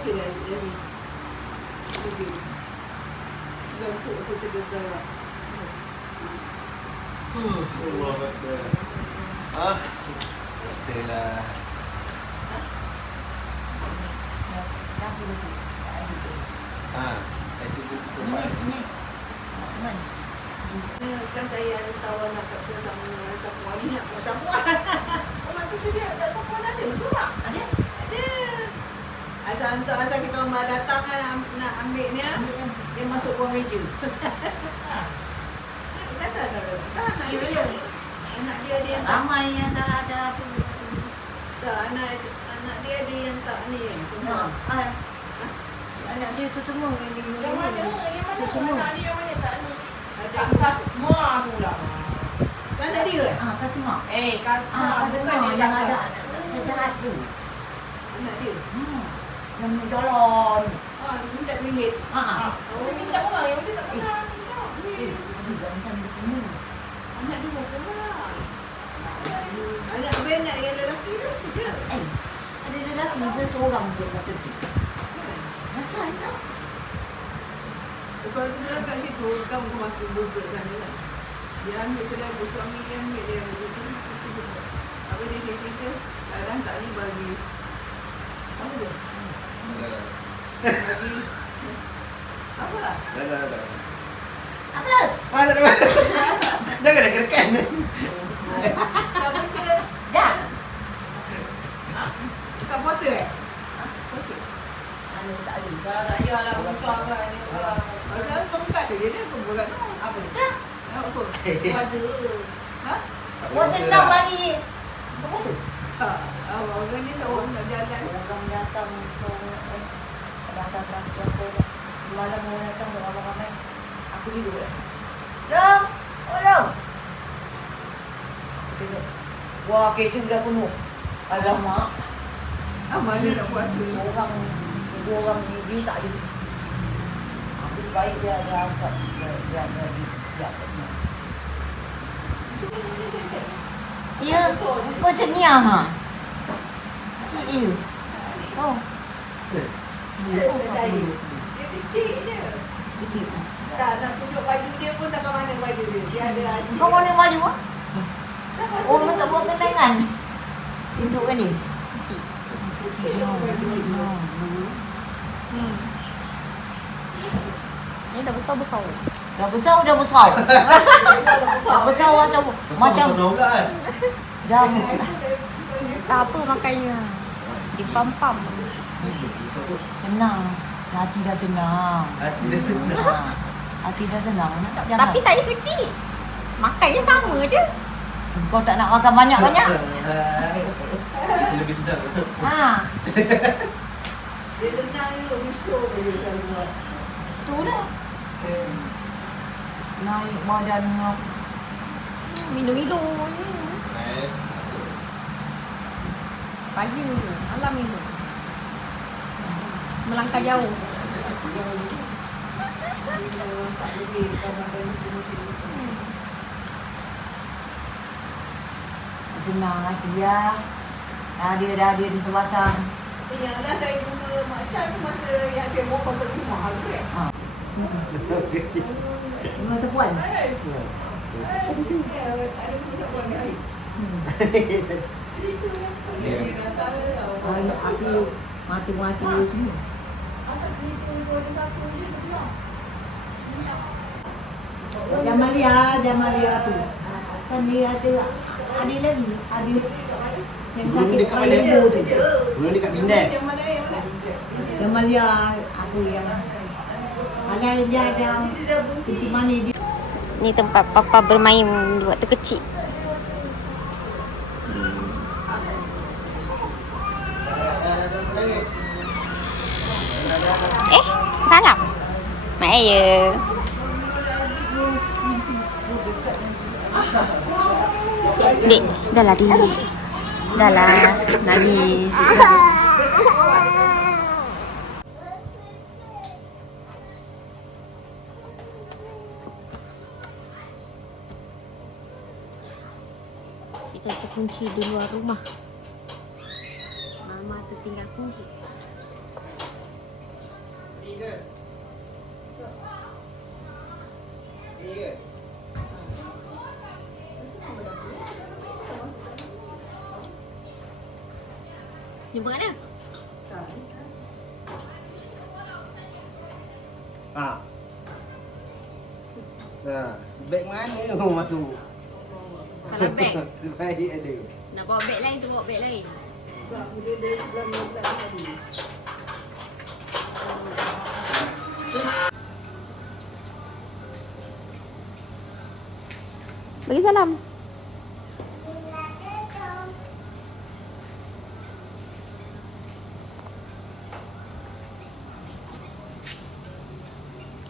okey dah jadi. Okey. Gantuk aku tergerak. Allah Akbar. Terserah. Itu tempat. Kan saya ada tahu nak kat sana sama Sapuan ni nak buat Sapuan. Oh maksudnya dia kat Sapuan ada tu tak? Ada. Azan kita orang datang kan nak ambil ni dia masuk ruang meja. Kata dah. Anak dia yang tak ramai yang tak ada apa. Tak, anak dia ada yang tak ni. Anak dia tu semua yang di Yang mana? Anak dia yang mana tak ni? Ada Kasma tu lah. anak dia. Kasima. Kasma. Kasima yang ada sejahat tu. Anak dia. Yang dolon. Minta RM1. Dia minta orang yang dia tak pernah minta. Jangan bertemu. Anak dia berapa orang? Anak anak yang lelaki tu dia. Ada lelaki satu orang pun satu tu. Asal tak? Kalau dia kat situ, kamu makan burger sana kan. Dia ambil selalu, suami dia ambil dia burger. Apa dia cerita, kadang tak ni bagi. Apa dia? Bagi. Apa? Dah. Apa? Tak ada. Jangan nak kerekan. Apa dia? Dah. Bukan puasa Puasa? Tak ada. Tak payahlah besar kan. Pasal kau buka dia pun bukan. Apa? Tak. Apa? Puasa. Ha? Puasa nak bagi. Puasa. Tak. Orang ni orang nak jalan. Orang datang malam orang datang ramai-ramai. Aku tidur. Dong, tolong. Aku tengok. Wah, kereta dah penuh. Alamak. Mana nak puasa? Orang ni tak ada. Aku baik dia ada angkat. Dia siap kat sini. Ya, kau macam ni ah. Cik. Oh. Dia kecil je. Kecil. Tak nak tunjuk baju dia pun tak ke mana baju dia. Dia ada hasil. Kau mana baju ah? Oh, tak buat kenangan. Induk kan ni? Kecil. Kecil. Ni dah besar-besar. Dah besar. Dah besar macam pula kan. dah Tak apa makanya. Dipam-pam. senang. Hati dah senang. Hati dah senang. Tapi saya kecil. Makannya sama je. Kau tak nak makan banyak-banyak. Itu lebih sedap. Dia senang je musuh je kalau buat. Tu dah. Naik badan kau. Minum-minum je. Pagi minum, malam minum. Melangkah jauh. Tak boleh kawan-kawan Senang hati ya. Dah dia di sebelah sana. yang last saya jumpa Mak Syah tu masa yang saya bawa pasal rumah tu kan. Masa puan. Ada pusat buat ni hari. Situ yang dia rasa tau. Aku mati-mati semua. Asal situ ada satu je sebelah. Jamalia tu. Kan dia ada lagi. Ada yang Sebelum sakit dekat kepala mana? ibu tu. Sebelum dekat Pindah. Yang mana? Jamalia aku yang ada dia ada kunci mani dia. Ni tempat papa bermain waktu kecil. Salam. Mak ya. Dek, dah lah dia. Dah lah, nangis. Kita terkunci di luar rumah. Mama tertinggal kunci. Ni ke? Ni ke? Jumpa kat mana? Ha. Nah, beg mana kau masuk? Salah beg. Sebaik ada. Nak bawa beg lain tu bawa beg lain. Sebab dia belah-belah tadi. Bagi salam.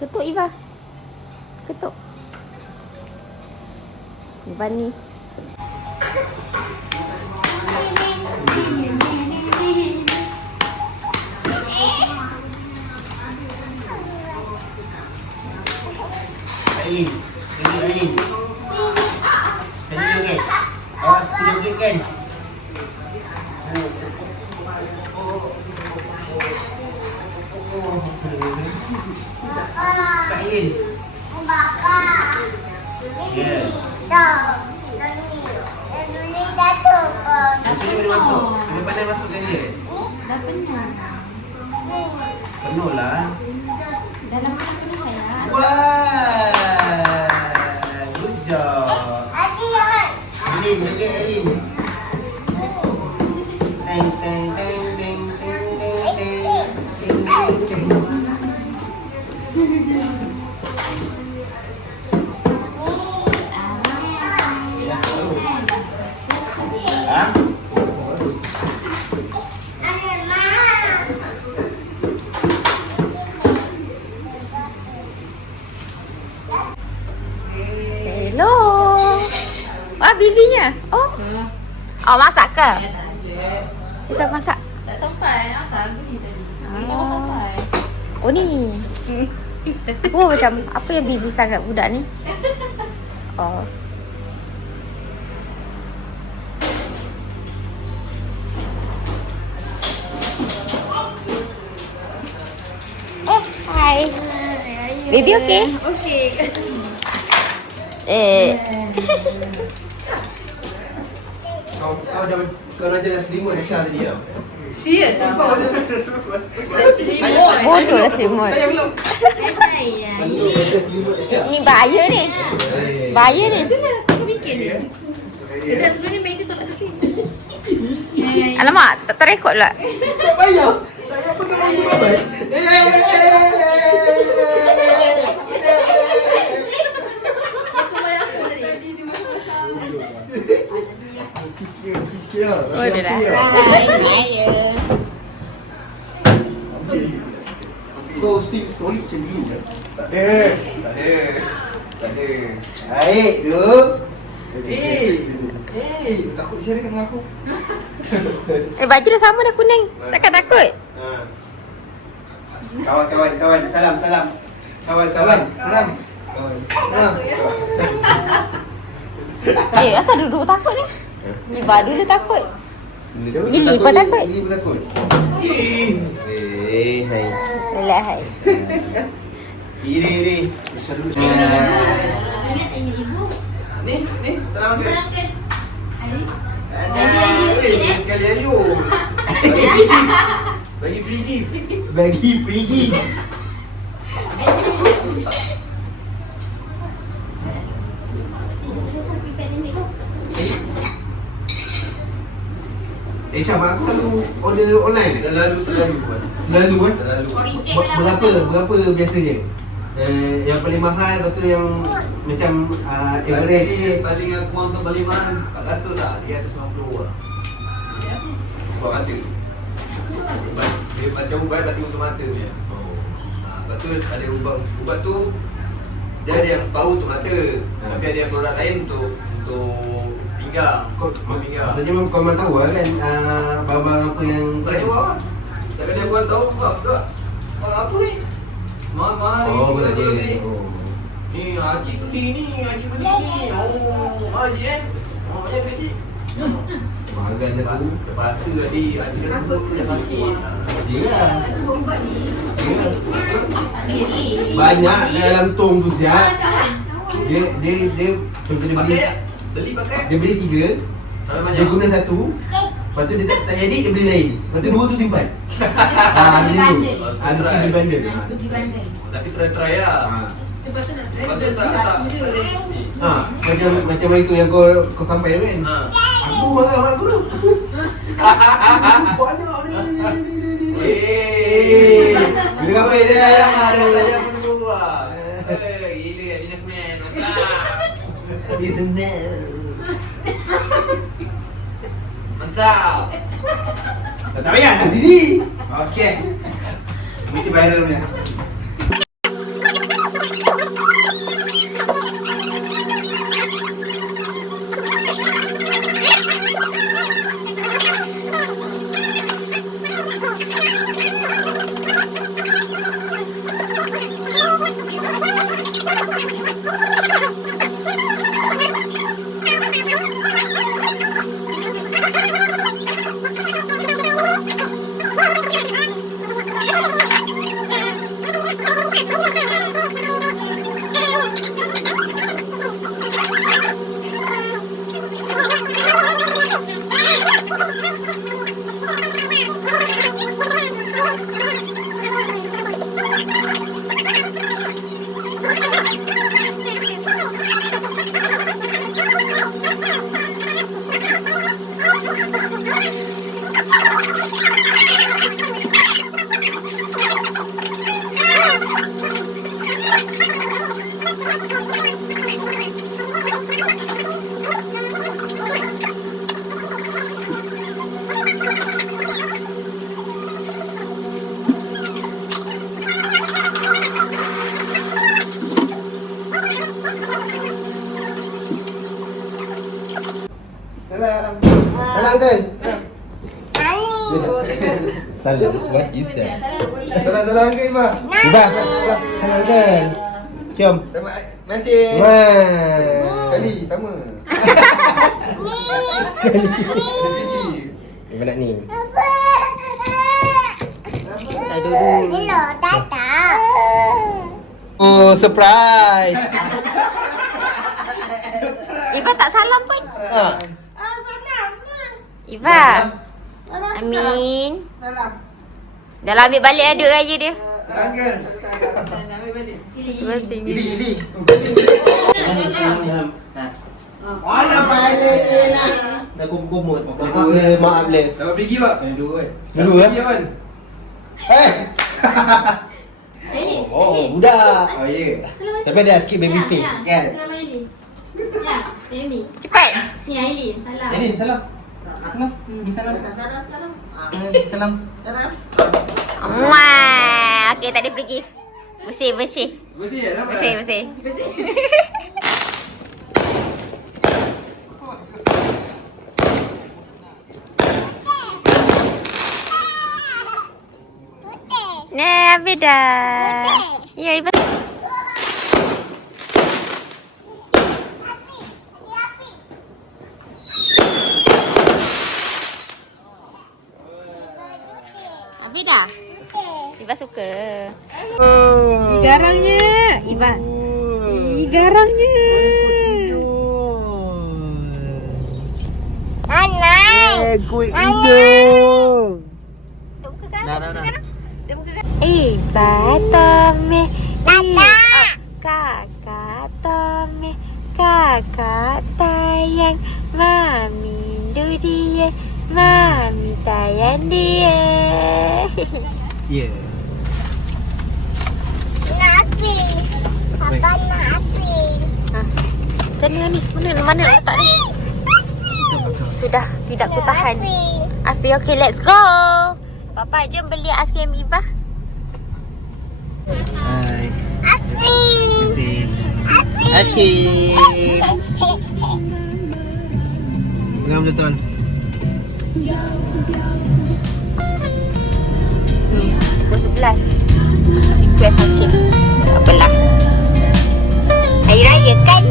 Ketuk Iva. Ketuk. Ivan ni. Ain. Ain. Tadi joget. Awas tu joget kan? Kak Ain. Ya. Nanti dia boleh masuk. Dia pandai masukkan dia. Dah penuh. Penuh lah. Dalam mana penuh sayang? Wah. Good job. Elin, joget Elin. Teng teng teng teng teng teng teng teng teng teng. Ha? Hello. Wah, busynya. Oh. Awak masak ke? Bisa masak? Tak sampai. Asal beli tadi. Ini Ah. baru sampai. Oh ni. Oh macam apa yang busy sangat budak ni? Oh. Oh, hi. Baby okay? Okey. Kau dah jadi selimut Aisyah tadi tau. Serius? Bodoh lah selimut. Tak payah belum. Sayang. Belum baca selimut Aisyah. Ni bahaya ni. Bahaya ni. Itulah aku fikir ni. Kita sebelum ni main tu tolak tepi. Alamak, tak terrekod pula. Tak payah. Saya pegang baju babai. Kembali aku tadi. Dia masuk sama. Sikit lah. Oh, dia dah. Bahaya. Kau stick solid macam dulu kan? Tak ada. Tak ada. Tak ada. Baik tu. Takut share dengan aku. Baju dah sama dah kuning. Takkan takut? Kawan-kawan, salam. Kawan-kawan, salam. Salam. Asal duduk takut ni? Ni baru dia takut. Lily pun takut. Lily pun takut. Hai. Alah, hai. Iri. Selalu. Ni, salam ke? Sekali Ayu. Bagi free gift. Syah, mak aku selalu order online. Selalu kan? Selalu kan? Berapa biasanya? Yang paling mahal, lepas tu yang macam average. Paling aku hantar paling mahal 400 lah, 390 lah. Buat mata. Dia macam ubat tapi untuk mata punya. Lepas tu ada ubat tu dia ada yang separuh untuk mata. Tapi ada yang produk lain untuk pinggang. Pinggang. Maksudnya kau memang tahu lah kan barang-barang apa yang Tak ada apa. Tak ada aku tahu buat tak. Apa ni? Mahal ni. Oh, betul dia. Ni Haji beli ni, Haji beli ni. Oh, Haji Oh, banyak gaji. Makan aku. Terpaksa adik kata dia sakit. Ya. Banyak dalam tong tu siap. Dia Pakai. dia beli 3. Sampai Dia banyak. guna 1. Lepas tu dia tak jadi dia beli lain. Lepas tu 2 tu simpan. Macam tu. Ada study bundle. Tapi try lah. Cepat tu nak try. Lepas tu tak. Macam itu yang kau sampai tu kan. Aku marah mak aku tu. Banyak ni. Bila apa dia Tak payah menunggu lah. Gila businessman. Mantap. Tak payah kat sini. Okey. Mesti viral punya. Salam kan? Salam. What is that? Salam ke Iba? Iba, salam kan? Cium. Terima kasih. Wah. Kali sama. Iba nak ni. Hello, Tata. Oh, surprise. Iva tak salam pun. Ah. Iva. Amin. Dah lah ambil balik duit raya dia. Salam kan? Sebasing. Ili. Mana pada je nak. Dah kumut. Maaf le. Dapat pergi pak? Dua. Pergi kan? Oh, budak. Oh ya. Tapi ada sikit baby face kan. Salam Aili. Ya, Amy. Cepat. Ni Aili. Salam. Ini salam. Salam. Ni salam. Salam. Wah. Okey, tak ada pergi. Bersih. Bersih ya? Bersih. Nah, habis dah. Ya, Iva. Habis dah? Iva suka. Garangnya. Iva. Garangnya. Kuih hidung. Tak buka kan? Dah. Dia buka kan? Iva Tome. Kakak Tome. Kakak sayang. Mami dia. Mami sayang dia. Ya. Nasi. Papa nasi. Macam mana ni? Mana nak letak ni? Sudah tidak kutahan. Afi, okay, let's go. Papa, jom beli aiskrim Iva. Hai. Afi. Afi. Pegang betul. Pukul 11. Request aiskrim. Tak apalah. Hari Raya kan?